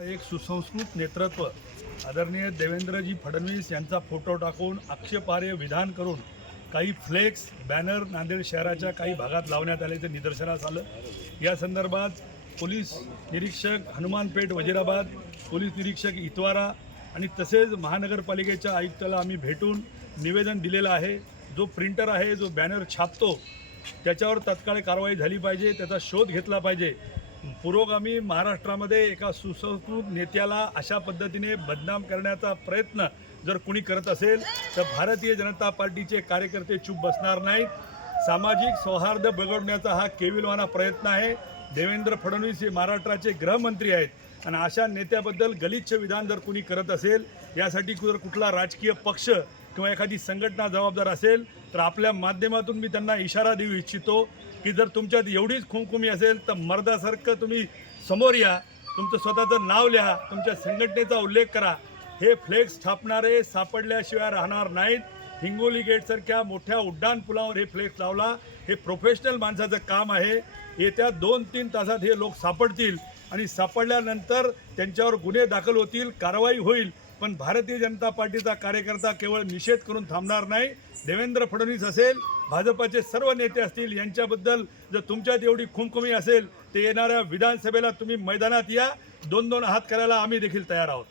एक सुसंस्कृत नेतृत्व आदरणीय देवेंद्रजी फडणवीस यांचा फोटो टाकून आक्षेपार्ह विधान करून काही फ्लेक्स बॅनर नांदेड शहराच्या काही भागात लावण्यात आल्याचे निदर्शनास आलं. या संदर्भात पोलीस निरीक्षक हनुमानपेठ वजिराबाद पोलीस निरीक्षक इतवारा आणि तसेच महानगरपालिकेच्या आयुक्ताला आम्ही भेटून निवेदन दिलेलं आहे. जो प्रिंटर आहे जो बॅनर छापतो त्याच्यावर तत्काळ कारवाई झाली पाहिजे त्याचा शोध घेतला पाहिजे. पुरोगामी महाराष्ट्रामध्ये एका सुसंस्कृत नेत्याला अशा पद्धतीने बदनाम करण्याचा प्रयत्न जर कुणी करत असेल तर भारतीय जनता पार्टीचे कार्यकर्ते चूप बसणार नाहीत. सामाजिक सौहार्द बिघडण्याचा हा केविलवाना प्रयत्न आहे. देवेंद्र फडणवीस हे महाराष्ट्राचे गृहमंत्री आहेत. आणि अशा नेत्याबद्दल गलिच्छ विधान जर कुणी करत असेल यासाठी जर कुठला राजकीय पक्ष किंवा एखादी संघटना जबाबदार असेल तर आपल्या माध्यमातून मी त्यांना इशारा देऊ इच्छितो की जर तुमच्यात एवढीच खुमखुमी असेल तर मर्दासारखं तुम्ही समोर या तुमचं स्वतःचं नाव लिहा तुमच्या संघटनेचा उल्लेख करा. हे फ्लेक्स छापणारे सापडल्याशिवाय राहणार नाहीत. हिंगोली गेटसारख्या मोठ्या उड्डाण पुलावर हे फ्लेक्स लावला. हे प्रोफेशनल माणसाचं काम आहे. येत्या दोन तीन तासात हे लोक सापडतील आणि सापडल्यानंतर त्यांच्यावर गुन्हे दाखल होतील कारवाई होईल. पण भारतीय जनता पार्टीचा कार्यकर्ता केवळ निषेध करून थांबणार नाही. देवेंद्र फडणवीस असेल भाजपाचे सर्व नेते असतील यांच्याबद्दल जर तुमच्यात एवढी खुमखुमी असेल ते येणाऱ्या विधानसभेला तुम्ही मैदानात या. दोन दोन हात करायला आम्ही देखील तयार आहोत.